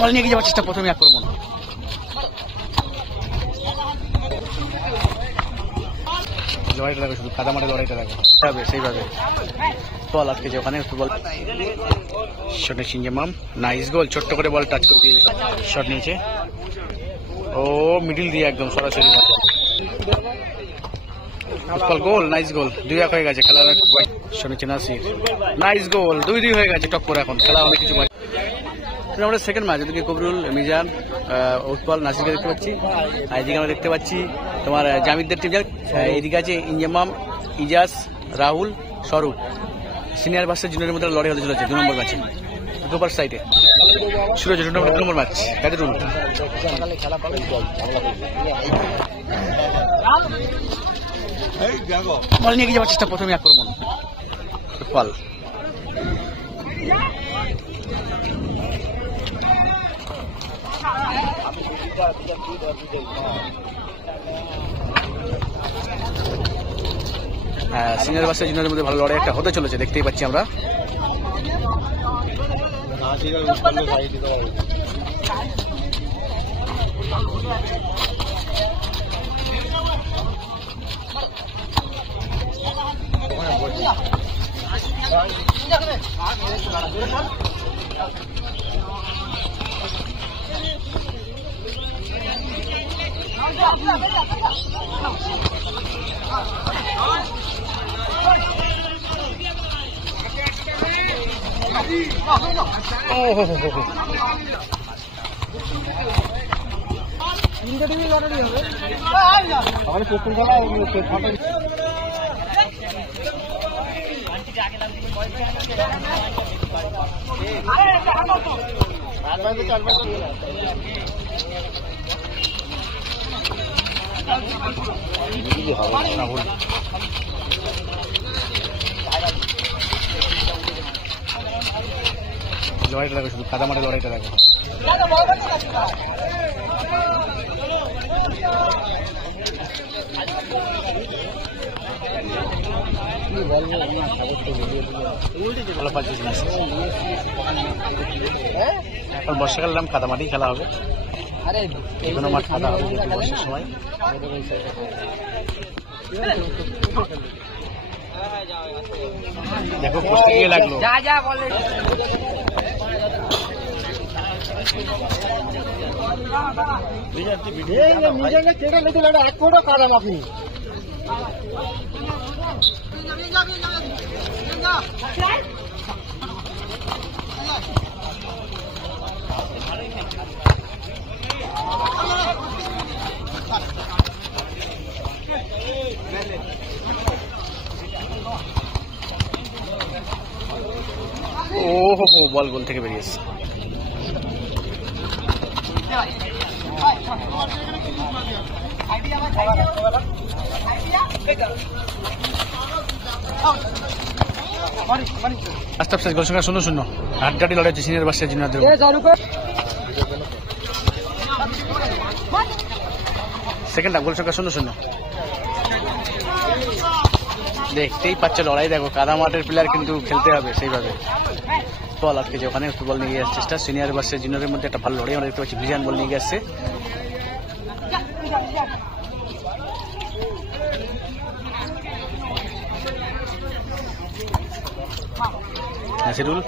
বল নিয়ে যাওয়ার চেষ্টা, প্রথমে আক্রমণ। লড়াইটা দেখো, শুধু কাদা মাঠে লড়াইটা দেখো সেইভাবে বল আটকে যায় ওখানে। বল শটে সিনজামাম, নাইস গোল, ছোট্ট করে বল টাচ করে দিয়ে শট নিয়েছে ও মিডিল দিয়ে একদম সরাসরি গোল, নাইস গোল, 2-1 হয়ে গেছে খেলা। শুনেছে নাসির, নাইস গোল, 2-2 হয়ে গেছে টক্কর। এখন খেলা অনেক কিছু আমাদের সেকেন্ড ম্যাচ, এদিকে কবরুল, মিজান, উৎপল, নাসিরকে দেখতে পাচ্ছি, আর এদিকে আমরা দেখতে পাচ্ছি তোমার জামিদদের টিম। এদিকে আছে ইনজামাম, ইজাজ, রাহুল, স্বরূপ। সিনিয়র ভার্সেস জুনিয়রের মধ্যে লড়াই হতে চলেছে 2 নম্বর ম্যাচে গোপার সাইডে শুরু হয়েছে 2 নম্বর ম্যাচ। কাদেরুল বল নিয়ে যাওয়ার চেষ্টা, প্রথমে আক্রমণ। উৎপল সিনিয়র ভার্সেস জুনিয়রের মধ্যে ভালো লড়াই একটা হতে চলেছে, দেখতেই পাচ্ছি আমরা। লড়াইটা দেখো, শুধু কাদা মাঠে লড়াইটা দেখো। এখন বর্ষাকাল নাম কাদা মাঠেই খেলা হবে, এখনো মাঠ কাদা হবে বর্ষার সময়। দেখো কষ্ট গিয়ে লাগলো, ও বল গোল থেকে বেরিয়েছে। গোল সংখ্যা 0-0, হাড্ডাহাড্ডি লড়াই হচ্ছে সিনিয়র ভার্সেস জুনিয়রদের। সেকেন্ড হাফ, গোল সংখ্যা 0-0। দেখতেই পাচ্ছে লড়াই দেখো, কাদা মাঠের প্লেয়ার কিন্তু খেলতে হবে সেইভাবে। বল আটকে যায় ওখানে, ফুটবল নিয়ে গিয়ে চেষ্টা। সিনিয়র ভার্সেস জুনিয়রের মধ্যে একটা ভালো লড়াই আমরা দেখতে পাচ্ছি। ভিজান বল নিয়ে গিয়ে আসছে নাসিরুল,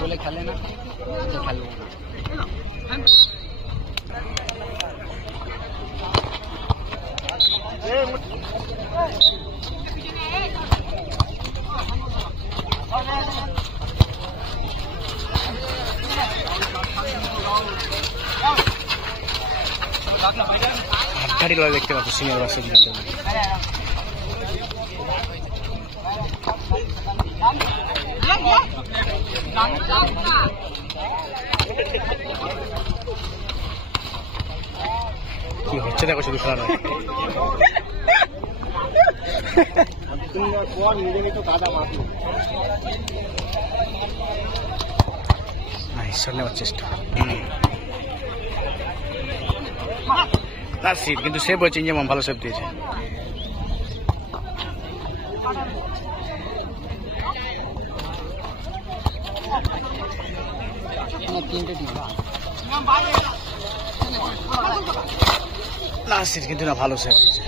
গোলে খেলে না, খেলবে হাড্ডাহাড্ডি লড়াই দেখতে পাচ্ছি সিনিয়র ভার্সেস জুনিয়রদের মধ্যে। কি হচ্ছে দেখো, শুধু খেলা নয়। ঈশ্বর নেওয়ার চেষ্টা, নাসির কিন্তু সেভ হয়েছে, ইঞ্জামাম ভালো সেভ দিয়েছে। নাসির কিন্তু না ভালো সেভ দিয়েছে।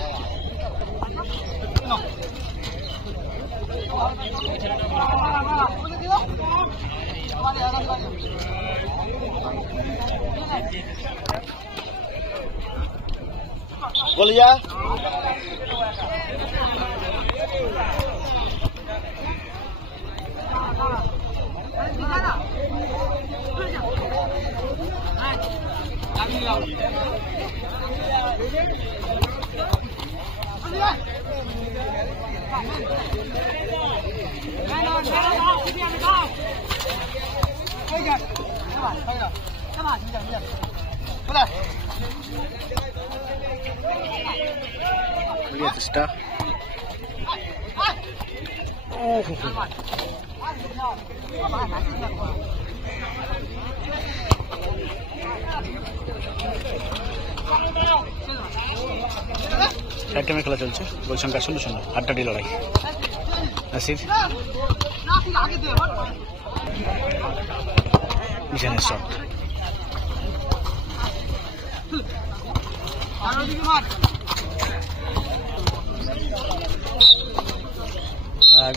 बोलिए চেষ্টা। চার টাইমে খেলা চলছে, গোল সংখ্যা 0-0, আড্ডাটি লড়াই। নাসির মিশনের শট,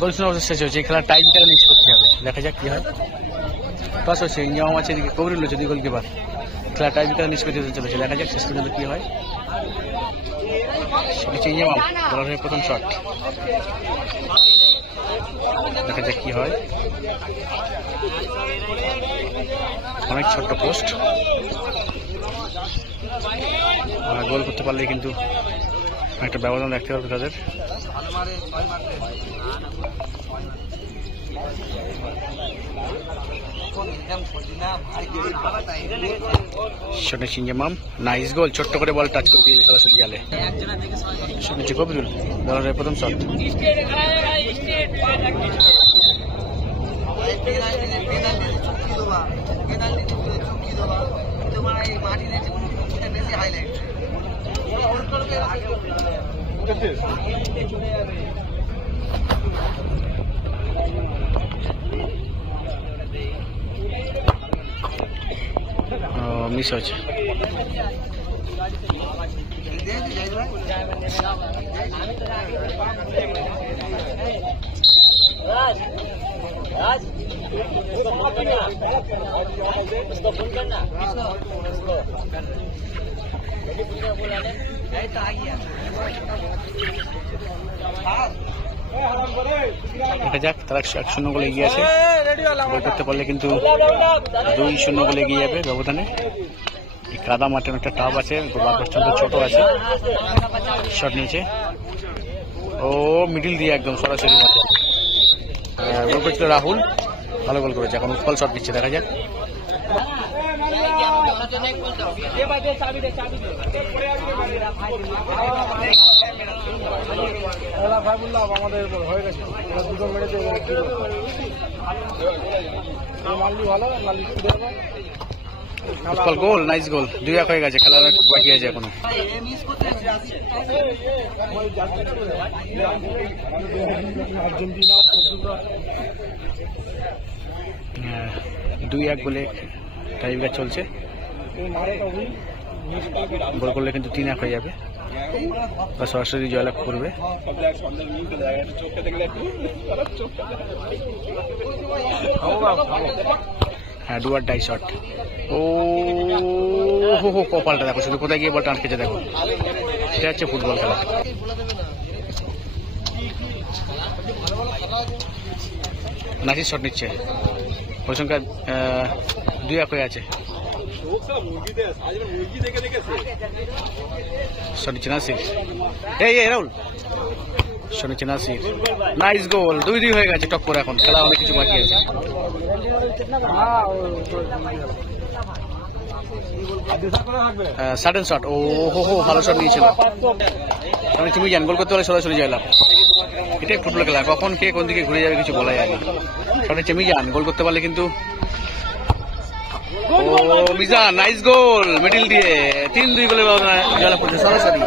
গোল শোনা শেষ হয়েছে। এই খেলার টাইমটা মিস করতে হবে, দেখা যাক কি হয়। টস হচ্ছে, ইঞ্জামাম আছে এদিকে, কবরুল যদি গোলকিপার। খেলার টাইমটা মিস করতে চলেছে, দেখা যাক শেষ পর্যন্ত কি হয়। ইঞ্জামাম বলার প্রথম শট, দেখা যাক কি হয়। অনেক ছোট্ট পোস্ট, গোল করতে পারলে কিন্তু একটা ব্যবধান রাখতে পারবে তাদের। ইঞ্জামাম নাইস গোল, ছোট্ট করে বল টাচ করে দিয়ে সরাসরি জালে। শুনেছি কবিরুল বলারের প্রথম শট, মিস হয়েছে। দেখা যাক, তারা 1-0 গোলে এগিয়ে আছে। গোল করতে পারলে কিন্তু 2-0 গোলে এগিয়ে যাবে ব্যবধানে। এই কাদা মাঠে একটা টাপ আছে, ছোট আছে। শট নিয়েছে, ও মিডিল দিয়ে একদম সরাসরি গোল করেছিল রাহুল, ভালো গোল করেছে। এখন উৎপল শট দিচ্ছে, দেখা যাক। উৎপল গোল, নাইস গোল, 2-1 হয়ে গেছে। খেলা অনেক বাকি আছে এখনো। হ্যাঁ, 2-1 বলে টাইব্রেকার চলছে। গোল করলে কিন্তু 3-1 হয়ে যাবে, বা সরাসরি জয়লাভ করবে। হ্যাঁ, ডুয়ার ডাই শট। ও হো হো, কপালটা দেখো শুধু, কোথায় গিয়ে বলটা আটকেছে দেখো। এটা হচ্ছে ফুটবল খেলা। নাসির শট নিচ্ছে, ওই সংখ্যা 2-1 হয়ে আছে। শট নিচ্ছে নাসির, এই রাহুল শট নিচ্ছে নাসির, নাইস গোল, 2-2 হয়ে গেছে টক্কর। এখন খেলা অনেক কিছু বাকি আছে। সাডেন শট, ও হো হো, ভালো শট নিয়েছিল। তুমি জান, গোল করতে হলে সরাসরি জয়লাভ। এটাই ফুটবল খেলা, কখন কে কোন দিকে ঘুরে যাবে কিছু বলা যায় না। শট হচ্ছে মিজান, গোল করতে পারলে কিন্তু ও মিজান নাইস গোল মিডিল দিয়ে 3-2 গোলে জয়লাভ করছে সরাসরি।